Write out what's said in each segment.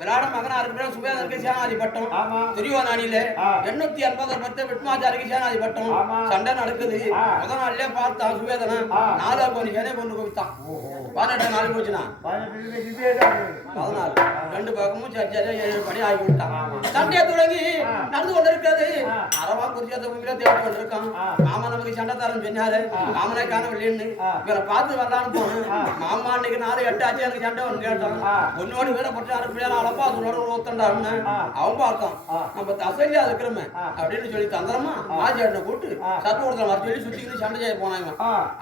விராட மகனா இருக்கிற சுபேதருக்கு சேனாதி பட்டம் துரியோதனிலே 850 விட்மாச்சாரிக்கு சேனாதி பட்டம் சண்டை நடக்குது முதல் நாள்லயே பார்த்தா சுபேதன 4 கோடி சேனை கொண்டு போய்த்தான் 18 நாள் போச்சுனா 14 ரெண்டு பக்கமும் சர்ச்சை 7 படி ஆகி விட்டான் சண்டையை தொடங்கி நடந்து கொண்டிருக்கிறது அரவா குறிச்சத பூமியில தேடி கொண்டிருக்கான் மாமா நமக்கு சண்டை தரேன்னு சொன்னாரு மாமனை காணவில்லைன்னு இவரை பார்த்து வரலான்னு போனேன் மாமா அன்னைக்கு 4-8 ஆச்சு எனக்கு சண்டை ஒன்று கேட்டான் ஒன்னோடு வேற பட்டு பிள்ளையார அளப்பா அதோட ஒருத்தண்டாருன்னு அவன் பார்த்தான் நம்ம அசையா இருக்கிறோமே அப்படின்னு சொல்லி தந்திரமா ஆஜியாட்டை கூட்டு சத்து ஒருத்தர் வர சொல்லி சுத்திக்கிட்டு சண்டை செய்ய போனாங்க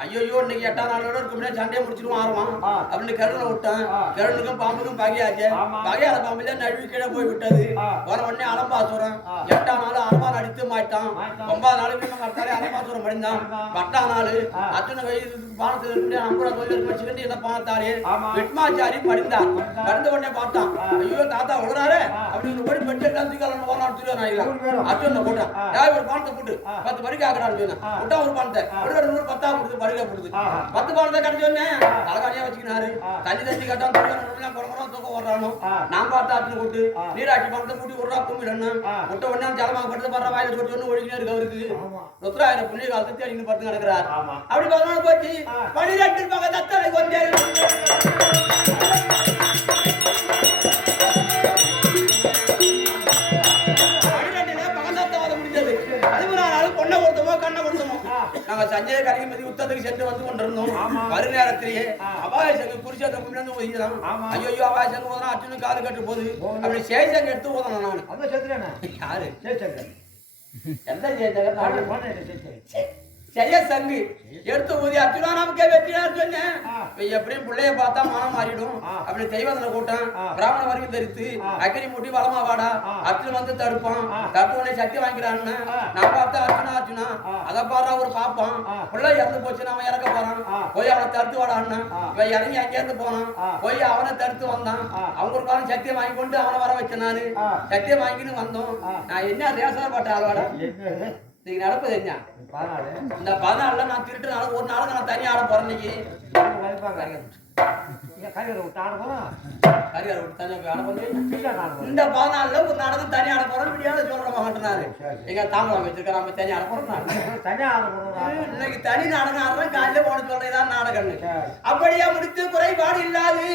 ஐயோ இன்னைக்கு 8ஆம் நாளோட இருக்க முடியாது சண்டையை முடிச்சிருவோம் ஆரம்பம் அப்படின்னு கிரண்டனை விட்டான் கிரண்டனுக்கும் பாம்புக்கும் பகையாச்சு பகையாத பாம்புல நழுவி கீழே போய் விட்டது வர உடனே அலம்பாசுரம் 8ஆம் நாள் அரபான் அடித்து மாட்டான் 9ஆம் நாள் கட்டாலே அலம்பாசுரம் மடிந்தான் 10ஆம் நாள் அத்தனை வயது பானத்துல அம்புரா தொழில் வச்சுக்கிட்டு இதை பார்த்தாரு விட்மாச்சாரி மடிந்தான் மடிந்த உடனே பார்த்தான் ஐயோ தாத்தா விடுறாரு அப்படின்னு ஓடி பெற்று எல்லாத்துக்கும் ஓராடுத்துருவேன் அத்தனை போட்டான் ஒரு பானத்தை போட்டு 10 பருகை ஆக்குறான்னு விட்டா ஒரு பானத்தை 10 கொடுத்து பருகை போடுது 10 பானத்தை கிடைச்சோடனே அழகாடியா வச்சுக்கினாரு தண்ணி கட்டான் தூக்கம் ஓடுறானோ நான் பார்த்தா அத்தனை போட்டு நீராட்சி பானத்தை கூட்டி விடுறா கும்பிடணும் விட்ட உடனே ஜலமாக படுத்து படுற வாயில போட்டு ஒண்ணு ஒழிக்கினே இருக்கு அவருக்கு ருத்ராயிரம் புண்ணிய காலத்தை தேடின்னு பார்த்து கிடக்கிறார் அப்படி பதினாலு போச்சு 12 பக்கம் தத்தனை கொஞ்சம் 12 பகந்தத்தவாதம் முடிஞ்சது 14 நாள் பொண்ணை கொடுத்தமோ கண்ணை கொடுத்தமோ நாங்க சஞ்சய கலிமதி யுத்தத்துக்கு சென்று வந்து கொண்டிருந்தோம் மறுநேரத்திலேயே அபாய சங்கு குறிச்சத்தை முன்னாடி ஒதுக்கிறான் ஐயோ அபாய சங்கு போதுனா அச்சுன்னு காது கட்டு போகுது அப்படி சேஷங்க எடுத்து போதணும் நான் அந்த செத்துறேன் யாரு சேஷங்க எந்த சேஷங்க செய்ய சங்கு எடுத்து ஊதி அச்சுனா நமக்கே வெற்றியார் சொன்னேன் எப்படியும் பிள்ளைய பார்த்தா மனம் மாறிடும் அப்படி தெய்வத்துல கூட்டம் பிராமண வரைக்கும் தெரித்து அக்கறி மூட்டி வளமா வாடா அச்சு வந்து தடுப்பான் தடுத்து உடனே சக்தி வாங்கிக்கிறான்னு நான் பார்த்தா அச்சுனா அதை பாடுறா ஒரு பாப்பான் பிள்ளை இறந்து போச்சு நாம இறக்க போறான் போய் அவனை தடுத்து வாடான்னு இவன் இறங்கி அங்கேருந்து போனான் போய் அவனை தடுத்து வந்தான் அவங்க ஒரு காலம் சக்தியை வாங்கி கொண்டு அவனை வர வச்சேன் நானு சக்தியை வாங்கின்னு வந்தோம் நான் என்ன ரேசனா பட்ட ஆள்வாடா நீங்க நடப்பது என்ன இந்த 14 நான் திருட்டு ஒரு நாளுக்கு நான் தனியா ஆட போறேன் இன்னைக்கு இந்த 14 ஒரு நாடகம் தனி ஆட போறோம் முடியாத சொல்ற மாட்டேனாரு எங்க தாம்பரம் வச்சிருக்க நம்ம தனி ஆட போறோம் இன்னைக்கு தனி நாடகம் ஆடுறேன் காலையில போன சொல்றேன் நாடகம் அப்படியே முடித்து குறைபாடு இல்லாது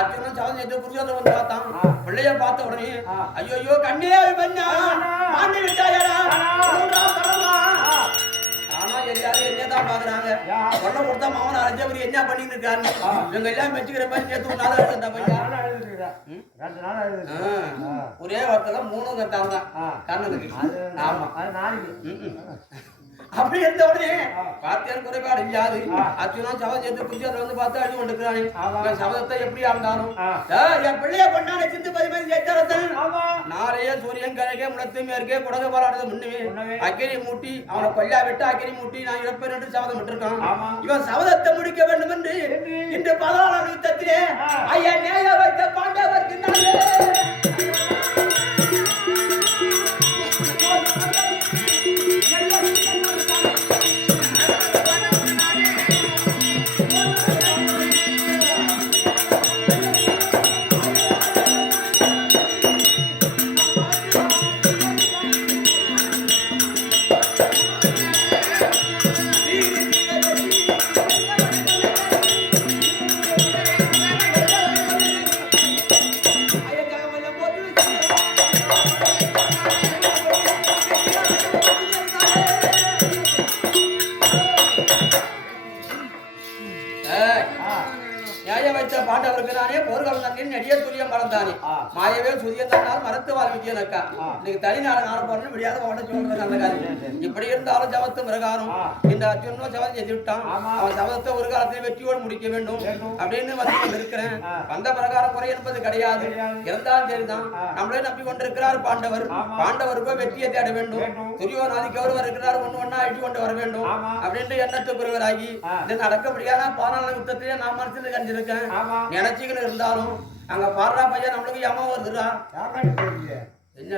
அர்ஜுனன் சவன் எது புரியாத வந்து பார்த்தான் பிள்ளைய பார்த்த உடனே ஐயோ கண்ணே பண்ணா மாண்டி விட்டாயடா எல்லாரும் என்னதான் பாக்குறாங்க பொண்ணை கொடுத்தா மாமன் அரைஞ்சவர் என்ன பண்ணிட்டு இருக்காரு இவங்க எல்லாம் மெச்சுக்கிற மாதிரி நேற்று ஒரு நாள் அந்த பையன் ஒரே வார்த்தை 3 கட்டாங்க கண்ணனுக்கு ஆமா அப்படி இருந்த உடனே பார்த்தேன் குறைபாடு இல்லாது அச்சுனா சவம் சேர்த்து புரிச்சதுல வந்து பார்த்து அடி கொண்டிருக்கிறானே சபதத்தை எப்படி ஆண்டாலும் என் பிள்ளைய கொண்டாட சிந்து 10 ஜெயித்தரத்தன் நாளையே சூரியன் கிழக்கே முளத்து மேற்கே குடக பாராடுறது முன்னுமே அக்கினி மூட்டி அவனை கொல்லா விட்டு அக்கினி மூட்டி நான் இறப்பேன் என்று சபதம் விட்டிருக்கான் இவன் சபதத்தை முடிக்க வேண்டும் என்று இன்று 14 யுத்தத்திலே ஐயா நேய வைத்த பாண்டவர் பாண்டவருக்கு நானே போர்க்காலம் தண்ணீர் நெடிய துரியம் மறந்தானே மாயவே சுதிய தந்தால் மரத்து வாழ்விக்க நக்கா இன்னைக்கு தனி நாடு நாட போறேன்னு முடியாத ஓட்ட சொல்றது அந்த காரியம் இப்படி இருந்தாலும் ஜபத்து பிரகாரம் இந்த அர்ஜுனோ ஜபம் செய்துவிட்டான் அவன் ஜபத்தை ஒரு காலத்தில் வெற்றியோடு முடிக்க வேண்டும் அப்படின்னு வந்து இருக்கிறேன் வந்த பிரகாரம் குறை என்பது கிடையாது இருந்தாலும் சரிதான் நம்மளே நம்பி கொண்டிருக்கிறார் பாண்டவர் பாண்டவருக்கோ வெற்றியை தேட வேண்டும் துரியோதனாதிக்கு அவர் இருக்கிறார் ஒண்ணு அழிச்சு கொண்டு வர வேண்டும் அப்படின்னு எண்ணத்துக்குரியவராகி இது நடக்க முடியாத 14 யுத்தத்திலே நான் மனசுல கண்டிருக்கேன் நினைச்சுக்கிட்டு இருந்தாலும் அங்க பாடுறா பையன் நம்மளுக்கு யமம் வருதுடா என்ன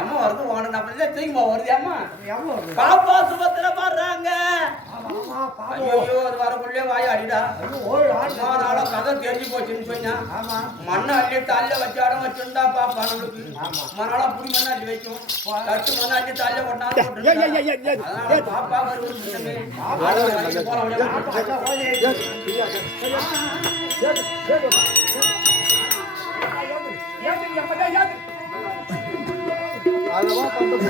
அம்மா வருது வாங்க அப்படியே தூக்கிமா வருது அம்மா பாப்பா சுபத்திர பாடுறாங்க ஐயோ அது வரக்குள்ளே வாய் அடிடா நாளும் கதை தெரிஞ்சு போச்சுன்னு சொன்னா மண்ணை அள்ளி தாலில வச்சாடம் வச்சுருந்தா பாப்பா நம்மளுக்கு மண்ணால புடி மண்ணை அள்ளி வைக்கும் கட்டு மண்ணை அள்ளி தாலில போட்டாலும் பாப்பா வருவது அதெல்லாம் பண்றது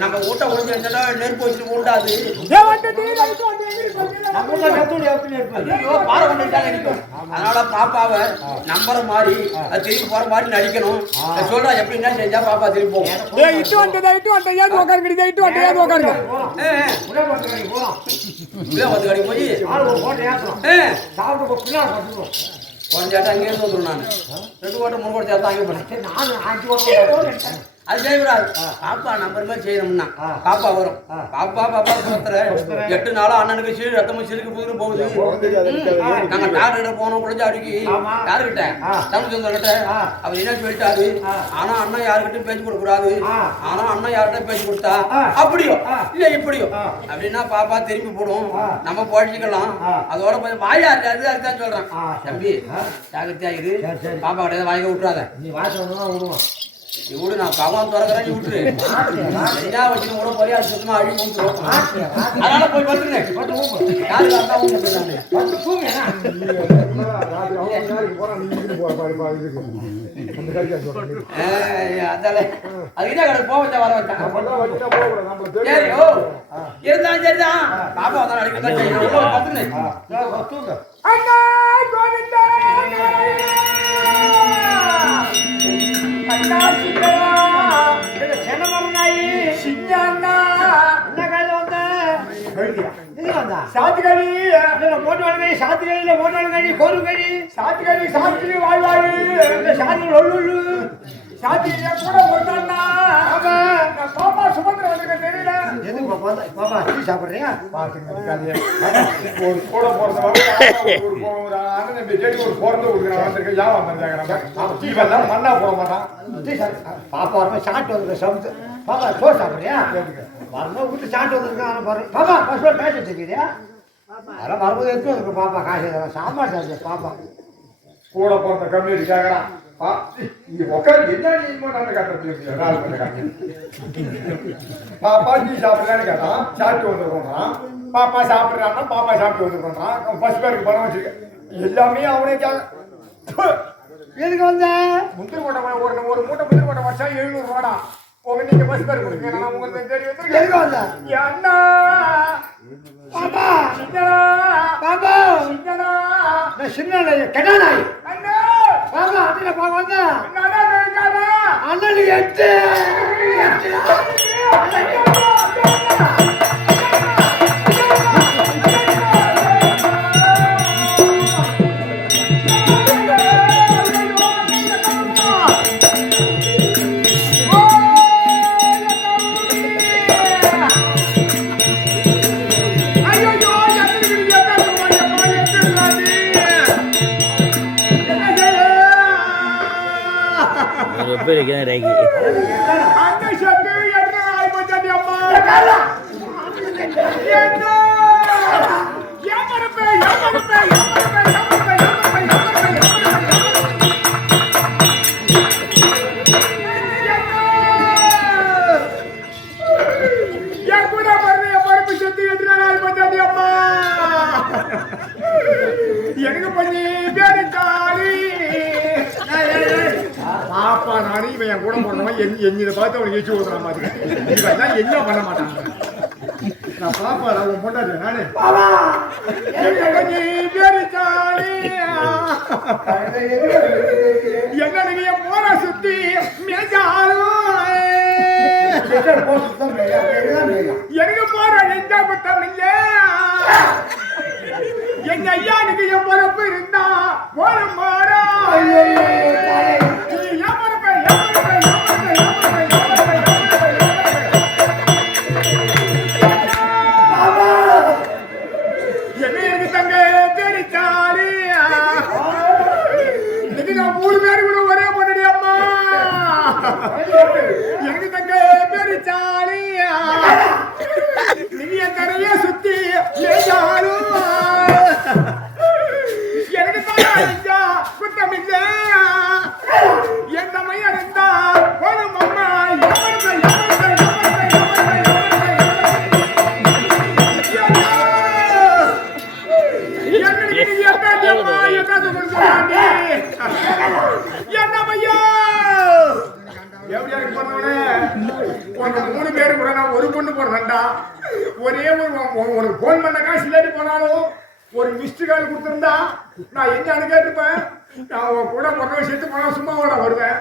நம்ம ஊட்ட ஒளிஞ்சு நெருப்பு வச்சு உண்டாது அதனால பாப்பாவை நம்புற மாதிரி திருப்பி போற மாதிரி நடிக்கணும் சொல்றா எப்படின்னா செஞ்சா பாப்பா திருப்பி போகும் போய் கொஞ்சம் அங்கே வந்துடும் நான் 2 ஓட்டம் 3 ஓட்டம் சேர்த்து அங்கே பண்ணேன் அது செய்யக்கூடாது பாப்பா நம்பர் மாதிரி செய்யணும்னா பாப்பா வரும் பாப்பா பாப்பா சுத்தர 8 நாளா அண்ணனுக்கு சீடு ரத்தமும் சிறுக்கு புதுக்கு போகுது நாங்க டாக்டர் போனோம் குழந்தை அடிக்கி யாருக்கிட்ட தமிழ்கிட்ட அவர் என்ன சொல்லிட்டாரு ஆனா அண்ணன் யாருக்கிட்டையும் பேச்சு கொடுக்க கூடாது ஆனா அண்ணன் யார்கிட்ட பேச்சு கொடுத்தா அப்படியோ இல்ல இப்படியோ அப்படின்னா பாப்பா திரும்பி போடும் நம்ம போட்டிக்கலாம் அதோட கொஞ்சம் வாயா இருக்காது அதுதான் சொல்றேன் தம்பி ஜாகிரதையா இரு பாப்பா கிடையாது வாய்க்க விட்டுறாத நீ விடுவோம் இவ்வளவு நான் பகவான் திறக்கிறேன் நீ விட்டுரு என்ன வச்சு கூட போய் அது சுத்தமா அழி முடிச்சிடும் அதனால போய் பத்துருங்க யாருக்கு அர்த்தம் அதுதான் கடை போக வச்சா வர வச்சான் சரியோ இருந்தாலும் சரிதான் பாப்பா வந்தா அடிக்கதான் செய்யணும் பத்துருங்க சாத்துக்கறி மோட்டாளி சாத்துக்கறியில மோட்டாளி கோருக்கறி சாத்துக்கறி சாத்துக்கறி வாழ்வாழு சாத்தி ஒல்லு சாத்தியில கூட ஒன்னா பாப்பா சுமந்திர வந்திருக்க தெரியல எதுக்கு பாப்பா டீ சாப்பிடுறியா ஒரு கூட போறது ஒரு அண்ணன் தேடி ஒரு போறது வந்திருக்க யாவம் வந்தாங்க டீ வரலாம் மண்ணா போட மாட்டான் பாப்பா வரமா சாப்பிட்டு வந்திருக்க சமைச்சு பாப்பா சோறு சாப்பிடுறியா வரணும் வீட்டு சாப்பிட்டு வந்திருக்கான் பாப்பா பசு பேச வச்சுக்கிறியா அதெல்லாம் வரும்போது எடுத்து வந்துருக்கு பாப்பா காசு சாப்பாடு சாப்பிடு பாப்பா கூட போறத கம்யூனிட்டி கேட்கறான் உட்காந்து என்ன கட்டுறது பாப்பா நீ சாப்பிடுறான்னு கேட்டான் சாப்பிட்டு வந்துருக்கோன்றான் பாப்பா சாப்பிடுறான்னா பாப்பா சாப்பிட்டு வந்துருக்கோன்றான் பஸ் பேருக்கு பணம் வச்சிருக்கேன் எல்லாமே அவனே எதுக்கு வந்த முந்திரி மூட்டை ஒரு மூட்டை முந்திரி மூட்டை வச்சா 700 ரூபாடா உங்க நீங்க பஸ் பேர் கொடுங்க நான் உங்களுக்கு தேடி வந்துருக்கேன் எதுக்கு வந்த அண்ணா பாப்பா பாப்பா சின்ன கெட்டா நாய் அண்ணா பாப்பா அதுல பாப்பா வந்த அண்ணா நீ 8 வைக்கணும் ரேகி. அங்க சத்து என்ன ஆய் போச்சாடி அம்மா எனக்கு பண்ணி பேரிச்சாலி பாப்பா நானே இவன் என் கூட போனவன் எங்களை பார்த்து அவனுக்கு எச்சு கொடுக்குறான் மாதிரி இவன் தான் என்ன பண்ண மாட்டாங்க நான் பாப்பா உன் பொண்டாட்டி நானு பேரிச்சாலி என்ன நீங்க போற சுத்தி மேஜாலும் எனக்கு போற நெஞ்சா பட்டம் இல்ல எங்க ஐயானுக்கு என் பொறுப்பு இருந்தா ஒரு மாறா என்ன எனக்கு தங்க தெரிச்சாரு இன்னைக்கு நான் 3 பேரு கூட ஒரே பொண்ணு அம்மா எனக்கு தங்க தெரிச்சாரு நீ என் கரைய சுத்தி ஏதாரும் எனக்கு தாயா குத்தம் இல்ல என் தம்மையா இருந்தா ஒரு அம்மா என்ன பையா எப்படியா பண்ணோட உனக்கு 3 பேரு கூட நான் ஒரு பொண்ணு போடுறேன்டா ஒரே உனக்கு போன் பண்ண காசு இல்லாட்டி போனாலும் ஒரு மிஸ்டு கால் கொடுத்துருந்தா நான் எங்க கேட்டுப்பேன் நான் உன் கூட பொண்ணு விஷயத்து போனா சும்மா கூட வருவேன்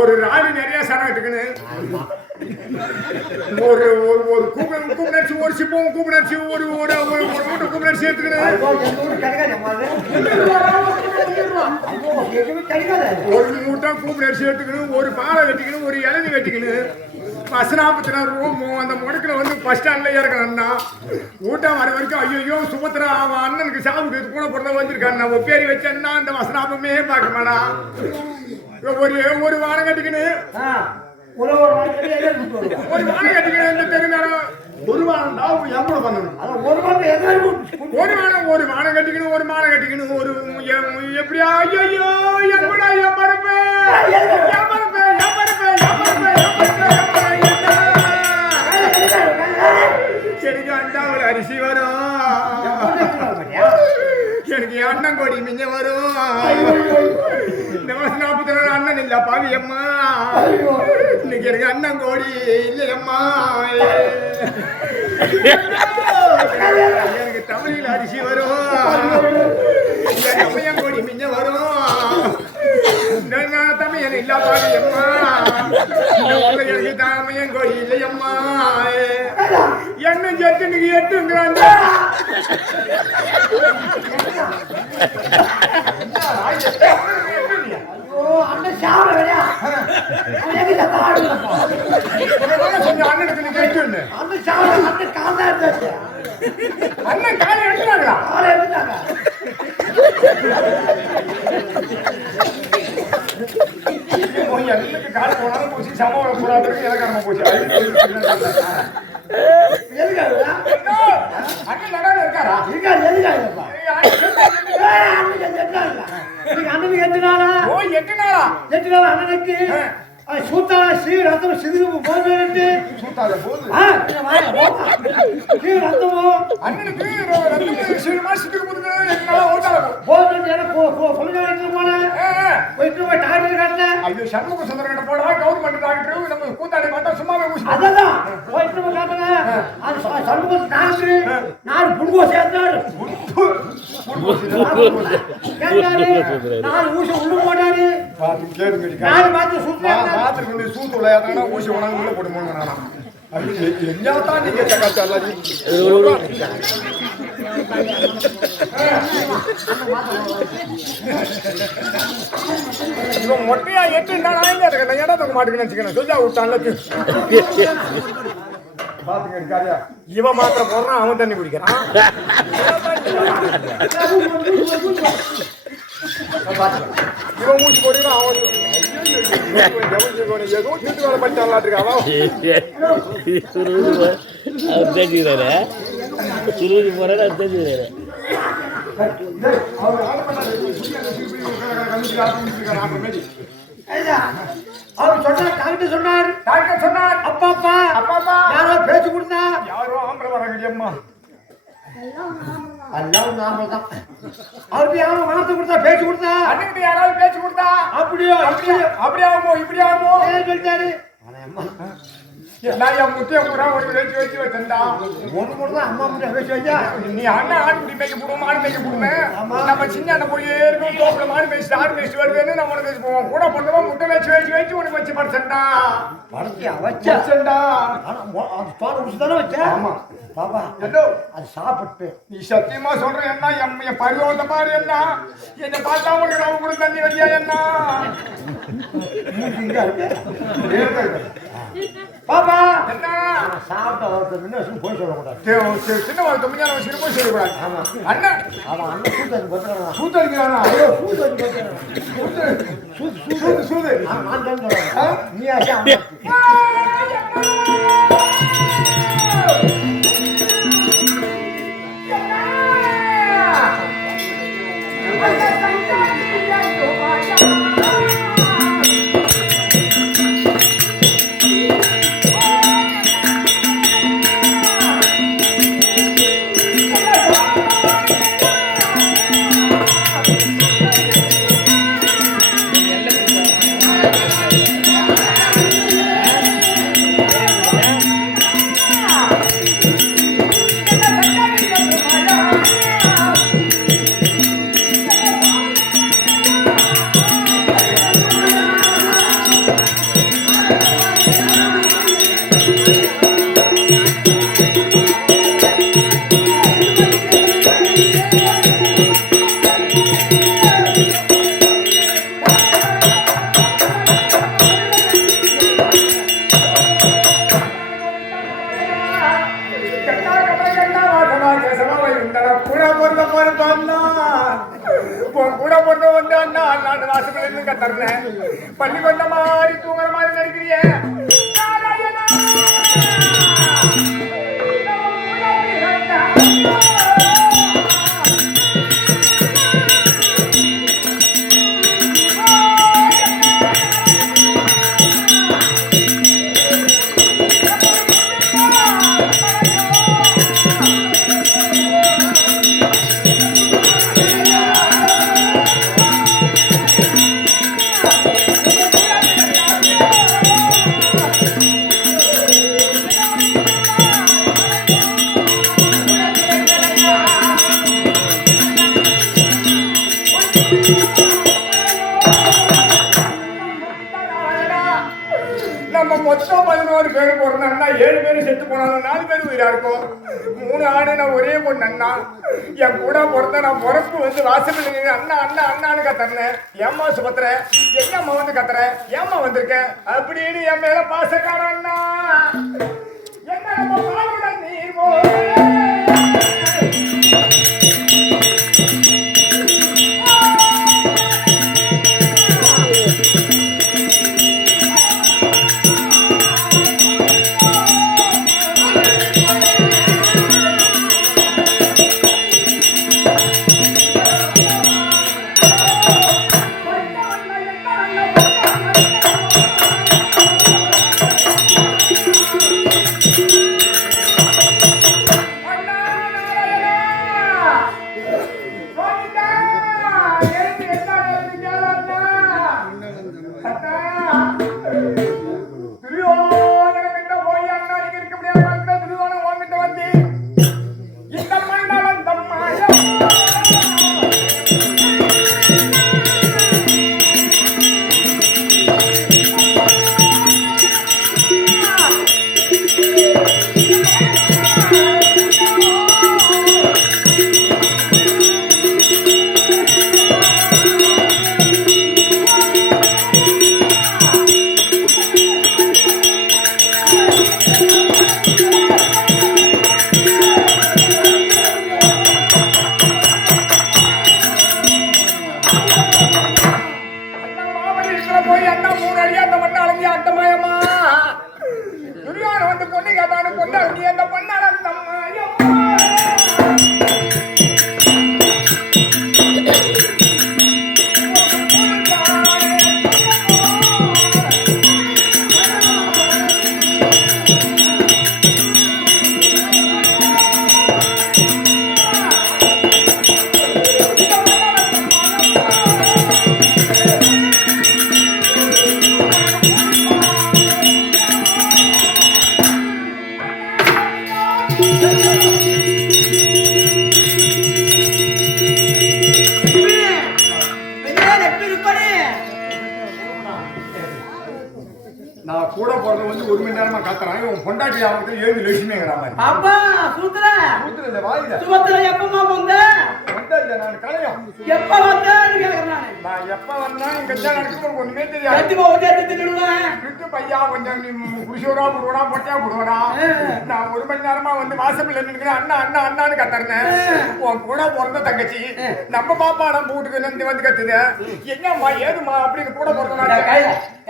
ஒரு ராணி நிறைய சனம் எடுத்துக்கணும் ஒரு ஒரு கூப்பிடுச்சு ஒரு சிப்பம் கூப்பிடுச்சு ஒரு ஒரு மூட்டை கூப்பிடுச்சு எடுத்துக்கணும் ஒரு மூட்டை கூப்பிடுச்சு எடுத்துக்கணும் ஒரு பாலை வெட்டிக்கணும் ஒரு இளநி வெட்டிக்கணும் பஸ்னாபத்தினரும் அந்த முடக்கில் வந்து பஸ் ஸ்டாண்ட்ல இறக்கணும்னா ஊட்டம் வர வரைக்கும் ஐயோ சுபத்திரா அவன் அண்ணனுக்கு சாப்பிட்டு கூட பொண்ணு வந்திருக்கான் நான் ஒப்பேரி வச்சேன்னா அந்த வசனாபமே பார்க்க மாட்டான் ஒரு வாரம் கட்டிக்கணும் ஒரு வாரம் கட்டிக்கணும் இந்த தெருந்தாரம் ஒரு வாரம் தான் எவ்வளவு பண்ணணும் ஒரு வாரம் கட்டிக்கணும் ஒரு மாலை கட்டிக்கணும் ஒரு எப்படியா ஐயோ எப்படா எனக்கு அண்டாவில் அரிசி வரும் எனக்கு அண்ணன் கொடி மிஞ்ச வரும் இந்த மாசம் 40 அண்ணன் இல்ல பாவி அம்மா இன்னைக்கு எனக்கு அண்ணன் கோடி இல்லையம்மா எனக்கு தமிழில் அரிசி வரும் என் கோடி மிஞ்ச வரும் தமிழன் இல்ல பாவி அம்மா எனக்கு தமிழன் கோடி இல்லையம்மா என்ன ஜெட்டுனுக்கு எட்டுங்கிறாங்க அண்ணன் காலை எடுத்துனாங்களா காலை போனாலும் போச்சு சமம் போடாது இலக்காரமா போச்சு அண்ணன் நடால இருக்காரா அண்ணனுக்கு 8 நாளா 8 நாளா அண்ணனுக்கு சூத்தால ஸ்ரீ ரத்தம் சிதுகு போது சூத்தால போது ஸ்ரீ ரத்தமோ அண்ணனுக்கு ரத்தம் சீரமா சிதுகு போது 8 நாளா ஓட்டால போது எனக்கு சொல்லுங்க போனேன் போயிட்டு போய் டாக்டர் காட்டினேன் ஐயோ சண்முக சுந்தரகிட்ட போடா கவர்மெண்ட் டாக்டர் நம்ம கூத்தாடி பார்த்தா சும்மாவே ஊசி அதான் போயிட்டு போய் காட்டினேன் அது சண்முக டாக்டர் நான் புடுங்கோ சேர்த்தாரு நான் ஊசி உள்ள போட்டாரு நான் பார்த்து சூத்து சூத்து விளையாடுறா ஊசி உணவு உள்ள போட்டு போனானா என்னத்தான் நீங்க சக்காச்சாலாஜி இவன் மொட்டையா 8 நாளா இருக்கேன் இடம் தக்க மாட்டேங்கன்னு வச்சுக்கணும் சொல்லா விட்டான்ல பாத்துங்க இருக்காரியா இவன் மாத்திரம் போடுறான் அவன் தண்ணி குடிக்கிறான் இவன் மூச்சு போடுறான் அவன் ஏதோ தீட்டு வேலை பண்ணிட்டான் இருக்கான் தெரிஞ்சுக்கிறாரு சுருதி போறாரு அது தெரிஞ்சுக்கிறாரு அவர் சொன்னார் டாக்டர் சொன்னார் அப்பா யாரோ பேச்சு கொடுத்தா யாரோ ஆம்பளை வராங்க அம்மா எல்லாம் நாம தான் அவருக்கு யாரும் வார்த்தை கொடுத்தா பேச்சு கொடுத்தா அன்னைக்கு யாராவது பேச்சு கொடுத்தா அப்படியோ அப்படி ஆகுமோ இப்படி ஆகுமோ சொல்லிட்டாரு நான் என் முட்டையை பூரா ஒரு வச்சு வச்சிருந்தா ஒன்று கூட தான் அம்மா முட்டை வச்சு வச்சா நீ அண்ணன் ஆடு குடி மேய்க்க போடுவோம் மாடு மேய்க்க போடுவேன் நம்ம சின்ன அண்ணன் போய் இருக்கும் தோப்புல மாடு மேய்ச்சிட்டு ஆடு மேய்ச்சிட்டு வருவேன்னு நம்ம உனக்கு போவோம் கூட பண்ணுவோம் முட்டை வச்சு உனக்கு வச்சு பறிச்சேன்டா பறிச்சியா வச்சேன்டா அது தோட உடிச்சு தானே வச்சேன் ஆமா பாப்பா எல்லோ அது சாப்பிட்டு நீ சத்தியமா சொல்ற என்ன என் பருவத்தை பாரு என்ன என்னை பார்த்தா உனக்கு ரவ கூட தண்ணி வழியா என்ன பாப்பா என்ன சாப்பிட்ட ஒருத்தர் போய் சொல்லக்கூடாது சின்ன ஒரு தொம்மியான வச்சு போய் சொல்லக்கூடாது ஆமா அண்ணன் அவன் அண்ணன் கூட்டாது பத்திரம் சூத்தடிக்கிறானா சூது நான் தான் சொல்றேன் நீ ஆச்சா பள்ளி கொண்ட மாதிரி தூங்குற மாதிரி நடிக்கிறிய நம்ம மொத்தம் 11 பேர் பிறந்தா 7 பேர் செத்து போனாலும் 4 பேர் உயிரா இருக்கும் 3 ஆடு நான் ஒரே பொண்ணு அண்ணா என் கூட பிறந்த நான் பிறப்பு வந்து வாசல் அண்ணா அண்ணா அண்ணான்னு கத்துறேன் ஏம்மா சுபத்திர என்னம்மா வந்து கத்துறேன் ஏம்மா வந்திருக்கேன் அப்படின்னு என் மேல பாசக்கார அண்ணா என்ன நம்ம பாலுடன் நீர் போ அடி அந்த பண்ணாரத்தம்மா நான் கூட போறது வந்து 1 மணி நேரமா காத்துறான் இவன் பொண்டாட்டி அவனுக்கு எழுதி லட்சுமிங்கிற மாதிரி அப்பா சூத்திர கூத்துல இந்த வாயில சுமத்திர எப்பமா வந்த பொண்டாட்டி நான் கலையும் எப்ப வந்தேன்னு கேக்குறேன் நான் எப்ப வந்தா இங்க தான் நடக்குது ஒண்ணுமே தெரியாது கண்டிப்பா ஒட்டே திட்டுடுவேன் விட்டு பையா கொஞ்சம் நீ குடிசோடா புடுவடா பொட்டியா புடுவடா நான் 1 மணி நேரமா வந்து வாசப்பில் நின்னுக்கிறேன் அண்ணா அண்ணா அண்ணான்னு கத்துறேன் உன் கூட பிறந்த தங்கச்சி நம்ம பாப்பா நம்ம வீட்டுக்கு வந்து கத்துது என்னம்மா ஏதுமா அப்படின்னு கூட பிறந்த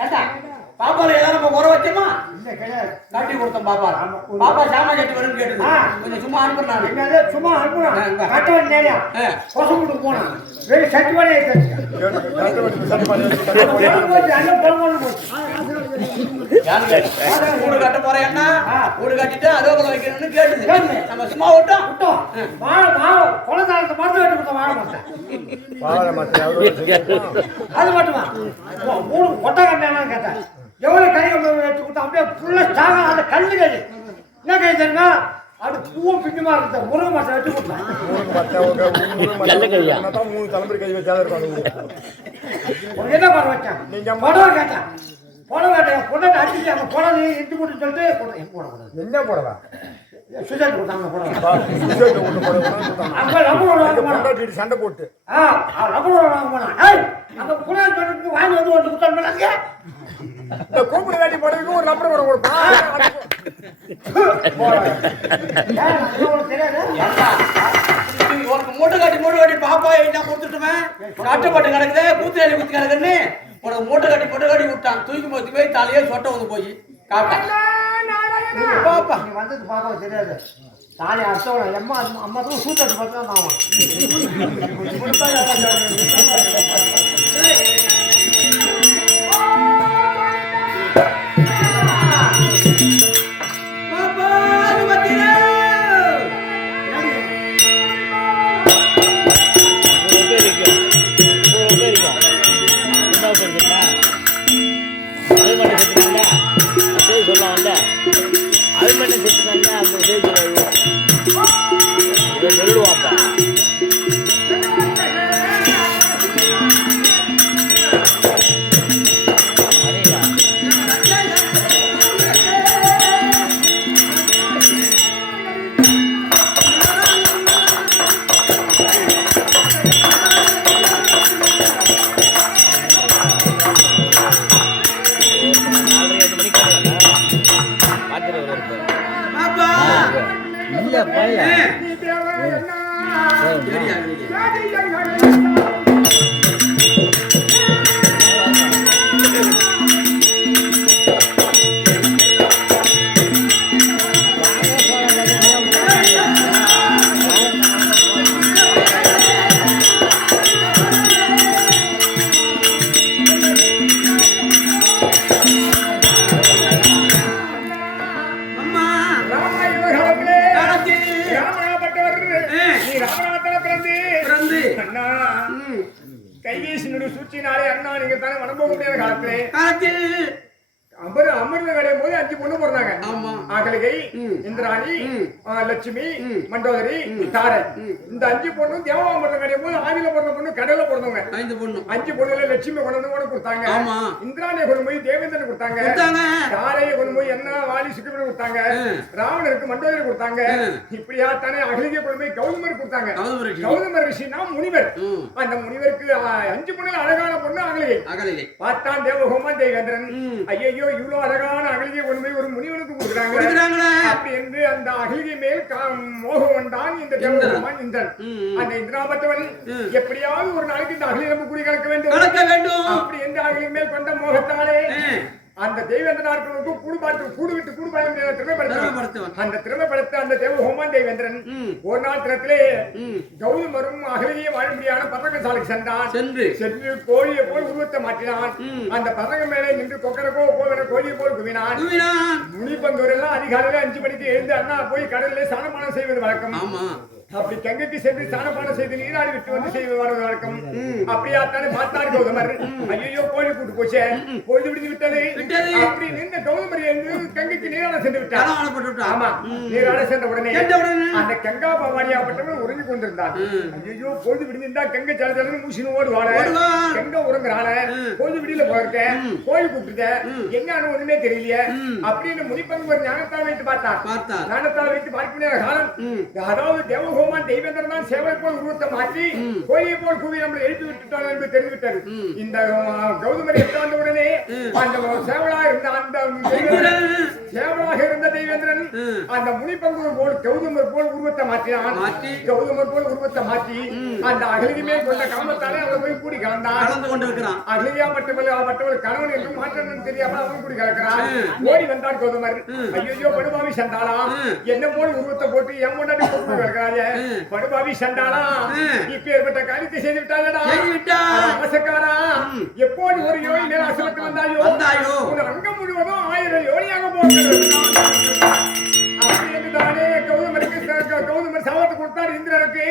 ஏண்டா பாப்பால ஏதாவது நம்ம உர வச்சோமா காட்டி கொடுத்தோம் பாப்பா பாப்பா சாமா கட்டி வரும்னு கேட்டுது கொஞ்சம் சும்மா அனுப்புறாரு என்னது சும்மா அனுப்புறான் கட்டவன் நேரியா கொசமுட்டு போனான் வெறும் சட்டி வரையே வீடு கட்ட போறேன்னா வீடு கட்டிட்டு அதோ வைக்கணும்னு கேட்டுது நம்ம சும்மா விட்டோம் வாழை குழந்தை மருந்து வெட்டி கொடுத்த வாழை மாட்டேன் அது மட்டுமா 3 கொட்டை கட்டானு கேட்டேன் எவ்வளவு கை வெட்டி கொடுத்தா அப்படியே ஃபுல்லா ஸ்டாக அந்த கல்லு கை என்ன கை தெரியுமா அது பூவும் பிஞ்சுமா இருந்த முருகை மாசம் வெட்டி கொடுத்தான் 3 தலைமுறை கை வச்சாதான் இருக்கும் என்ன பண்ண வச்சான் நீங்க புடவை கேட்டேன் புடவை கேட்டேன் புடவை அடிச்சு அந்த புடவை இட்டு போட்டு சொல்லிட்டு போடக்கூடாது என்ன புடவை சுஜாத் கொடுத்தாங்க புடவை சண்டை போட்டு ரப்பர் வாங்க போனான் அந்த புடவை சொல்லிட்டு வாங்கி வந்து ஒன்று கொடுத்தாங்க இந்த கூப்பிடு வேட்டி போடுறதுக்கு ஒரு ரப்பர் கூட கொடுப்பான் உனக்கு மூட்டை காட்டி பாப்பா என்ன கொடுத்துட்டுமே கட்டப்பட்டு கிடக்குது கூத்தியாளி குத்தி கிடக்குன்னு உனக்கு மூட்டை காட்டி விட்டான் தூக்கி மொத்தி போய் தலையே சொட்ட வந்து போய் காக்கா பாப்பா நீ வந்தது பாப்பா தெரியாது தாலி அர்த்தம் அம்மா அம்மாக்கும் சூத்தட்டு பார்த்து தான் ஆகும் கைவேசினுடைய சூழ்ச்சினாலே அண்ணா நீங்க தானே வணங்க முடியாத காலத்தில் அமிர்த கடையும் போது 5 பொண்ணு பிறந்தாங்க. அகலிகை, இந்திராணி, லட்சுமி, மண்டோதரி, தாரை. இந்த 5 பொண்ணும் தேவாமிர்த கடையும் போது ஆவில பிறந்த பொண்ணு கடல்ல பிறந்தவங்க 5 பொண்ணுல லட்சுமி கொண்டு கொடுத்தாங்க. இந்திராணியை கொண்டு போய் தேவேந்திரன் கொடுத்தாங்க. தாரையை கொண்டு போய் என்ன வாலி சுக்கிரன் கொடுத்தாங்க. ராவணருக்கு மண்டோதரி கொடுத்தாங்க. இப்படியா தானே அகலிகை கொண்டு போய் கௌதமர் கொடுத்தாங்க. கௌதமர் ரிஷினா முனிவர். அந்த முனிவருக்கு 5 பொண்ணுல அழகான பொண்ணு அகலிகை. பார்த்தான் தேவகோமான் தேவேந்திரன். ஐயோ இவ்வளவு அழகான அகலிகை கொண்டு போய் ஒரு முனிவனுக்கு கொடுக்குறாங்க. அப்படி என்று அந்த அகலிகை மேல் மோகம் வந்தான் இந்த தேவகோமான் இந்திரன். அந்த இந்திராபத்தவன் எப்படியாவது ஒரு நாளைக்கு இந்த அகலிகை நம்ம குடி கலக்க வேண்டும். அப்படி என்று அகலிகை மேல் கொண்ட மோகத்தாலே அந்த தெய்வேந்திரனுக்கு கூடு விட்டு கூடு பாய முடியாத திறமைப்படுத்தவன். அந்த திறமைப்படுத்த அந்த தேவ ஹோமன் தெய்வேந்திரன் ஒரு நாள் தினத்திலே கௌதமரும் அகலியே வாழ முடியாத பதக்கசாலைக்கு சென்றான். சென்று கோழியை போல் உருவத்தை மாற்றினான். அந்த பதக்க மேலே நின்று கொக்கரக்கோ போகிற கோழியை போல் குவினான். முனிப்பந்தோர் எல்லாம் அதிகாலையில 5 மணிக்கு எழுந்து அண்ணா போய் கடலிலே ஸ்நானமானம் செய்வது வழக்கம். அப்படி கங்கைக்கு சென்று ஸ்நானபானம் செய்து நீராடி விட்டு வந்து செய்வது வழக்கம். அப்படியாத்தானே பார்த்தாரு கௌதமர். ஐயோ கோழி கூட்டு போச்சே, பொழுது விடுத்து விட்டது. அப்படி நின்ற கௌதமர் எழுந்து கங்கைக்கு நீராட சென்று விட்டார். ஆமா, நீராட சென்ற உடனே அந்த கங்கா பவானியாப்பட்டவன் உறங்கி கொண்டிருந்தார். ஐயோ பொழுது விடுந்திருந்தா கங்கை ஜலஜலன்னு மூசினு ஓடுவான, கங்கை உறங்குறான, பொழுது விடியில போயிருக்க, கோழி கூப்பிட்டுருக்க, என்னன்னு ஒண்ணுமே தெரியலையே அப்படின்னு முனிப்பங்கு ஒரு ஞானத்தால் வைத்து பார்த்தார். ஞானத்தால் வைத்து பார்க்க காலம் அதாவது தேவ தெய்வேந்திரன் தான் சேவை போல் உருவத்தை மாற்றி கோழியை போல் கூவி நம்மளை எழுப்பி விட்டுட்டார் என்று தெரிவித்தார். இந்த கௌதமரை எட்டாண்ட உடனே அந்த சேவலாக இருந்த தெய்வேந்திரன் அந்த முனிப்பங்கு போல் கௌதமர் போல் உருவத்தை மாற்றினான். கௌதமர் போல் உருவத்தை மாற்றி அந்த அகலியுமே கொண்ட காமத்தாலே அவளை போய் கூடி கலந்தான். அகலியாப்பட்டவள் கணவன் என்றும் மாற்றம் தெரியாமல் அவன் கூடி கலக்கிறான். ஓடி வந்தான் கௌதமர். ஐயோ படுபாவி சண்டாளா, என்ன போல் உருவத்தை போட்டு என் முன்னாடி கூப்பிட்டு கிடக்கிறாங்க, படுபாவி சண்டாளா, இப்ப ஏற்பட்ட காரியத்தை செய்து விட்டாளடா. அவசக்காரா, எப்போது ஒரு யோனி மேல் அசலத்து வந்தாயோ உன் அங்கம் முழுவதும் 1000 யோனியாக போகிறது. அப்படி என்றுதானே கௌதமர் சாபத்தை கொடுத்தார் இந்திரனுக்கு.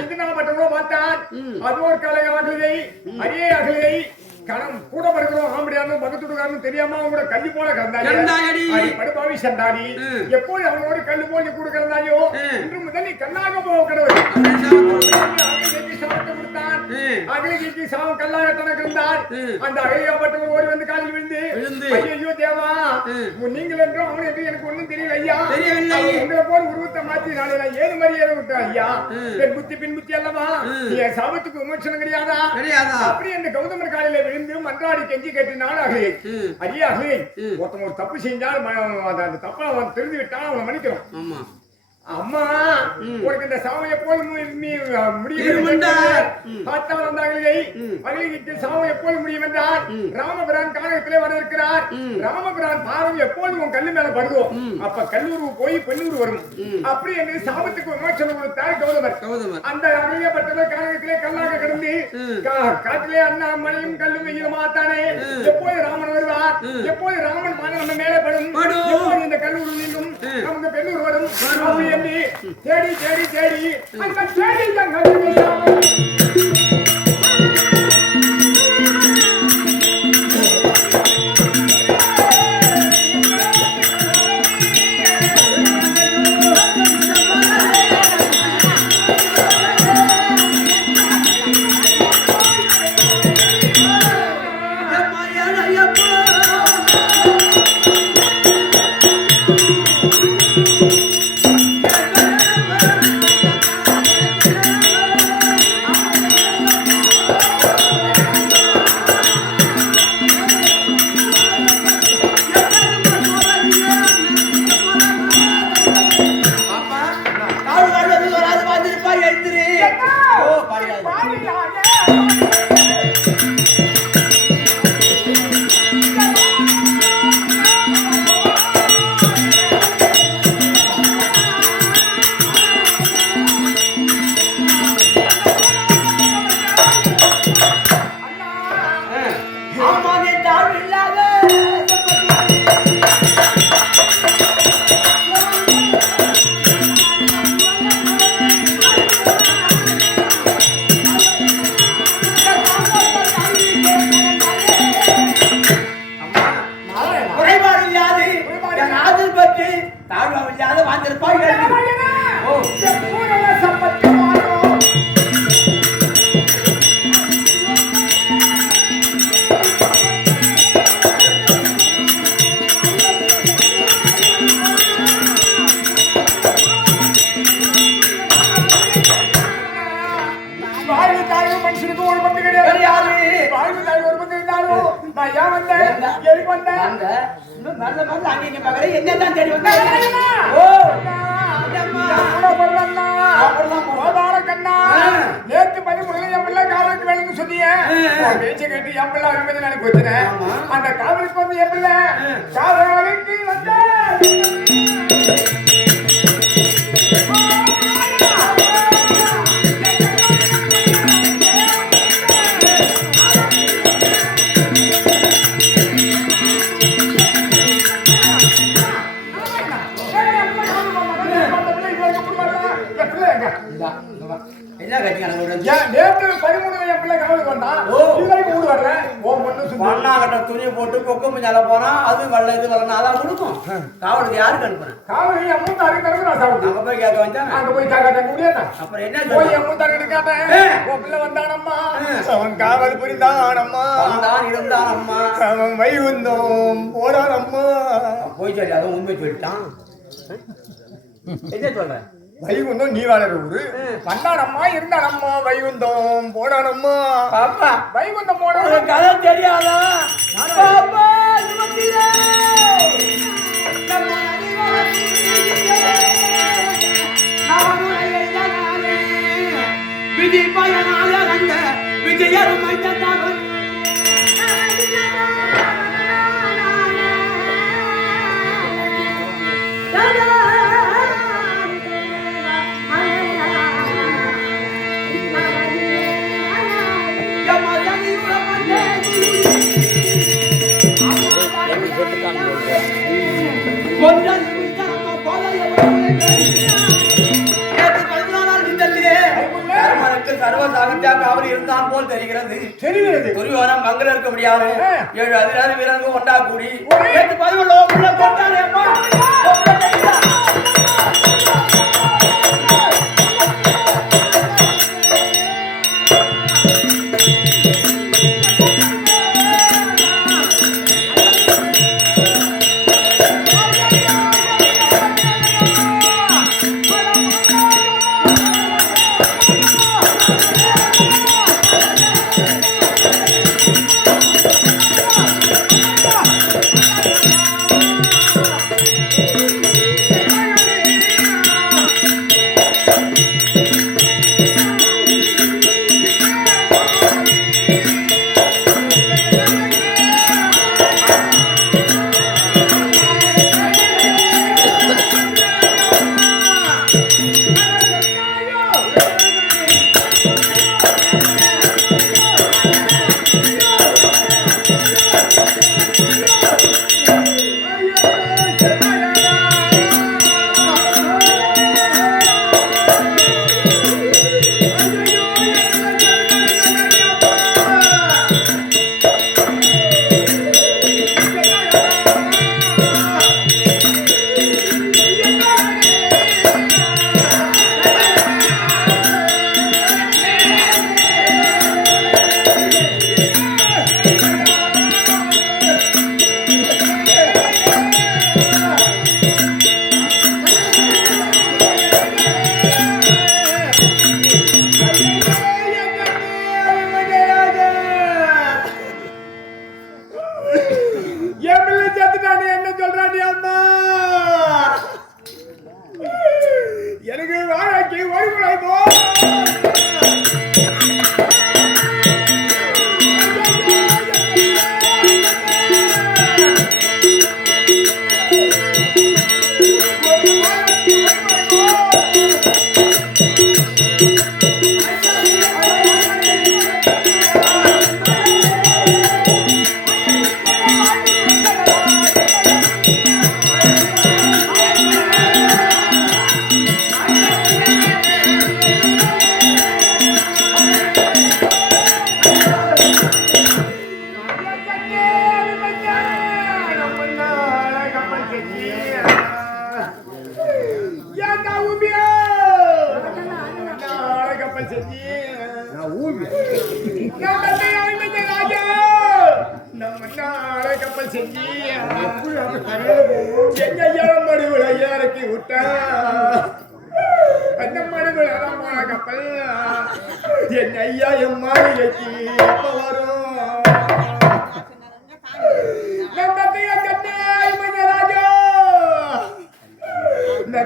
இந்திரனாப்பட்டவரோ பார்த்தார். அது ஒரு கலை அகலியை, அடியே அகலியை கணம் கூட படுக்கிறோம் ஆம்படியாரும் பக்கத்துடுகாரனும் தெரியாம அவங்களோட கல்லு போல கலந்தாடி படுபாவி சண்டாடி. எப்போது அவங்களோட கல்லு போல கூட கலந்தாயோ இன்று முதல் நீ கண்ணாக போக கடவுள். சாபத்தை கொடுத்தான். அகலிக்கு சாபம் கல்லாக தனக்கு இருந்தார். அந்த அகலியாப்பட்டவர் ஓடி வந்து காலில் விழுந்து ஐயோ தேவா, நீங்கள் என்றும் அவன் என்று எனக்கு ஒண்ணும் தெரியல ஐயா. உங்களை போல் உருவத்தை மாற்றி நாளை நான் ஏது மரியாதை விட்டேன் ஐயா. என் புத்தி பின் புத்தி அல்லவா, என் சாபத்துக்கு விமர்சனம் கிடையாதா அப்படி என்று கௌதமர் காலையில விழுந்து மன்றாடி கெஞ்சி கேட்டினாள் அகலியை. அடியே அகலியை, ஒருத்தன் ஒரு தப்பு செஞ்சால் அந்த தப்பை அவன் தெரிந்து விட்டான், அவனை மன்னிக்கிறோம். அம்மா உனக்கு இந்த சாவையை போல் முடியும் பார்த்தால் அந்த அகலியை சாவை எப்போது முடியும் என்றால் ராமபிரான் காலகத்திலே வர இருக்கிறார். ராமபிரான் பாவம் எப்போது உன் கல்லு மேல படுதோ அப்ப கல்லூர் போய் பெண்ணூர் வரும். அப்படி என்று சாபத்துக்கு விமர்சனம் கொடுத்தார் கௌதமர். அந்த அகலியப்பட்டவர் காலகத்திலே கல்லாக கிடந்து காட்டிலே அண்ணா மணியும் கல்லும் வெயிலும் ஆத்தானே எப்போது ராமன் வருவார், எப்போது ராமன் பானை நம்ம மேலே படும், எப்போது இந்த கல்லூர் நீங்கும், நமக்கு பெண்ணூர் வரும். அப்படி தேடி தேடி தேடி அந்த தேடி என்னதான் தேடி வந்தா நேற்று 13 என் பிள்ளை காலத்துக்கு வேணும்னு சொல்லியே பேச்ச கேட்டு என் பிள்ளை அனுமதி நினைப்பு வச்சுனேன். அந்த காவலுக்கு வந்து என் பிள்ளை காவலுக்கு வந்த என்ன கட்டி கணக்கு நேற்று 13 என் பிள்ளை காவலுக்கு வந்தான். இதுவரைக்கும் வீடு வரல. ஓ பொண்ணு மண்ணாகட்ட துணியை போட்டு கொக்கு முஞ்சால போனா அது வெள்ள இது வரணும் அதான் கொடுக்கும். காவலுக்கு யாருக்கு அனுப்புறேன்? காவலுக்கு என் மூத்தாரு தரக்கு நான் சாப்பிட்டேன். அங்க போய் கேட்க வந்தா அங்க போய் கேட்க முடியாதா? அப்புறம் என்ன போய் என் மூத்தாரு கேட்டேன். உன் பிள்ளை வந்தானம்மா, அவன் காவல் புரிந்தானம்மா, வந்தான் இருந்தானம்மா, அவன் வைகுந்தோம் போடானம்மா. போய் சொல்லி அதுவும் உண்மை சொல்லிட்டான். என்ன சொல்ற? வைகுந்தம் நீ வாழற ஊரு. வந்தானம்மா இருந்தானம்மா, வைகுந்தம் போடானம்மா. பாப்பா வைகுந்தம் போட கதை தெரியாதா? பாப்பா சுமத்திரே விதி பயனால கண்ட விஜயரும் மைந்தத்தார்கள் காவல் இருந்தான் போல் தெரிகிறது. துரியோதனன் மங்கள இருக்க முடியாது. 7 அதிகாரி வீரர்கள் ஒன்றா கூடி 11 உள்ள போட்டாரே அம்மா.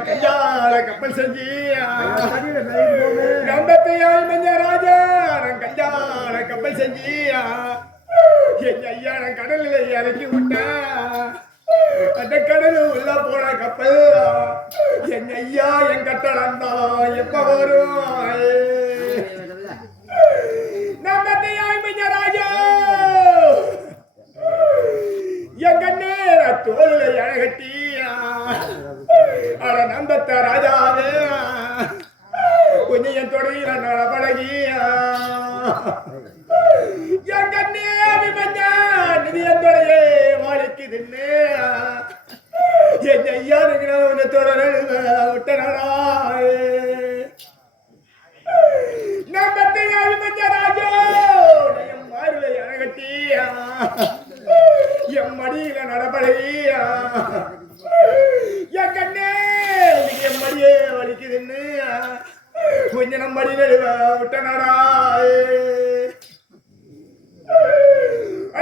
கல்யாண கப்பல் செஞ்சு கம்பத்தையாய் மஞ்ச ராஜா கல்யாண கப்பல் செஞ்சு எங்க ஐயா நான் கடலில் இறக்கி விட்டேன். அந்த கடல் உள்ள போன கப்பல் எங்க ஐயா என் கட்டடம் தான் எப்ப வரும்? நம்பத்தையாய் மஞ்ச ராஜா எங்க நேர தோல்ல இழகட்டியா அட நம்பத்த ராஜாவே கொஞ்சம் என் தொடையில நடபழகியா என் கண்ணே அபிமஞ்சா நிதியத்தோடையே வாழிக்குதுன்னு என் ஐயா உன்னை தொடர விட்டனாயே நம்பத்தை அபிமஞ்ச ராஜோ என் மாறுல இழகட்டியா என் மடியில நடபழகியா என் கண்ணே என் மடியே வலிக்குதுன்னு கொஞ்சம் நம்ம மடியில விட்டனாராயே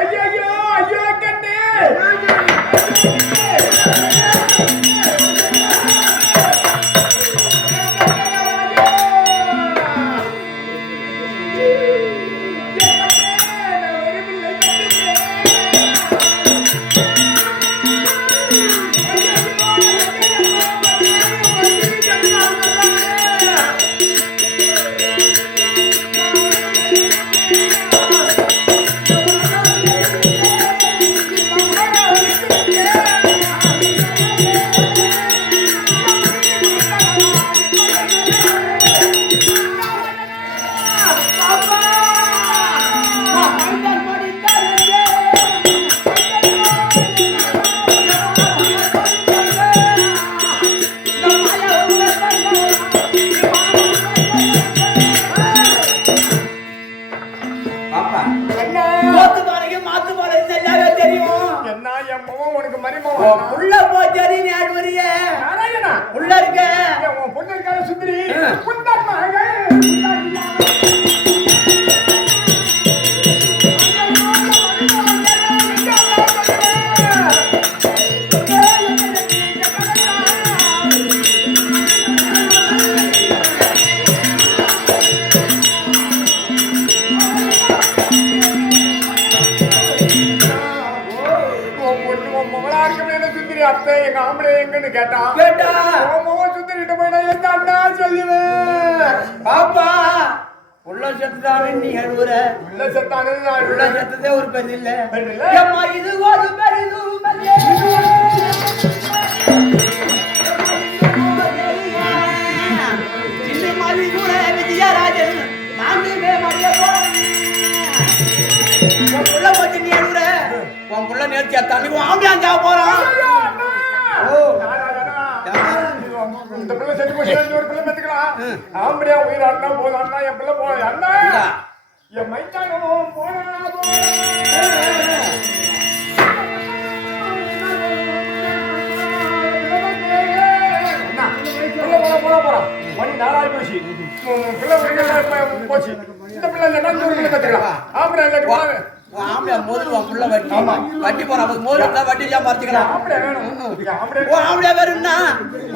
ஐயோ ஐயோ கண்ணே உள்ள போச்சரி நீ உள்ள இருக்க பொண்ணு இருக்காரு சுந்தரி அத்தை எங்க ஆம்பளை எங்கன்னு கேட்டா சுந்தரிட்ட போய் நான் எந்த அண்ணா சொல்லுவேன் பாப்பா உள்ள செத்துதானே நீ அழுவுற உள்ள செத்தானே உள்ள செத்ததே ஒரு பெண் இல்ல இல்ல அம்மா இது ஒரு பெரிதும் அல்ல சின்ன மாதிரி கூட விஜயராஜன் நானுமே மடிய போறேன் உள்ள போச்சு நீ அழுவுற உன் புள்ள நேர்த்தி அத்தாண்டி ஆம்பியா ஜா போறான் இந்த பிள்ளை செத்து போச்சு ஒரு பிள்ளை பெத்துக்கலாம் ஆம்படியா உயிர் அண்ணா போதும் அண்ணா என் பிள்ளை போல அண்ணா என் மைத்தானும் போனா போறான் மணி 4 ஆகி போச்சு பிள்ளை போச்சு இந்த பிள்ளை ஒரு பிள்ளை பெத்துக்கலாம் ஆம்படியா ஆம்பளை முதல்ல உன் புள்ள வட்டி வட்டி போறான் முதல்ல வட்டி பறிச்சுக்கலாம் ஆம்பளையா வேறும்னா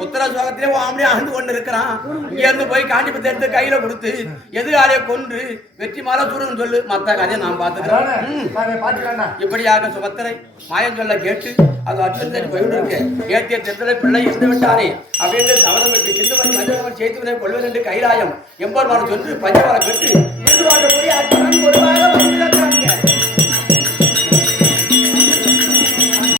உத்தர சோகத்திலே ஆம்பளையா ஆண்டு கொண்டு இருக்கிறான் இங்க இருந்து போய் காண்டிபத்தை எடுத்து கையில கொடுத்து எதிராளியை கொன்று வெற்றி மாலை சுடுன்னு சொல்லு மத்த கதையை நான் பாத்துக்கிறேன் இப்படியாக சுபத்திரை மாயம் சொல்ல கேட்டு அது அச்சந்தடி போயிட்டு இருக்கு ஏத்திய திருத்தலை பிள்ளை இருந்து விட்டாரே அப்படின்னு சபதம் வச்சு சிந்து பண்ணி மஞ்சள் செய்து கொள்வது என்று கைலாயம் எம்பெருமான சொல்லி பஞ்சவரம் கட்டு இருந்து வாட்டக்கூடிய அற்புதம் பொதுவாக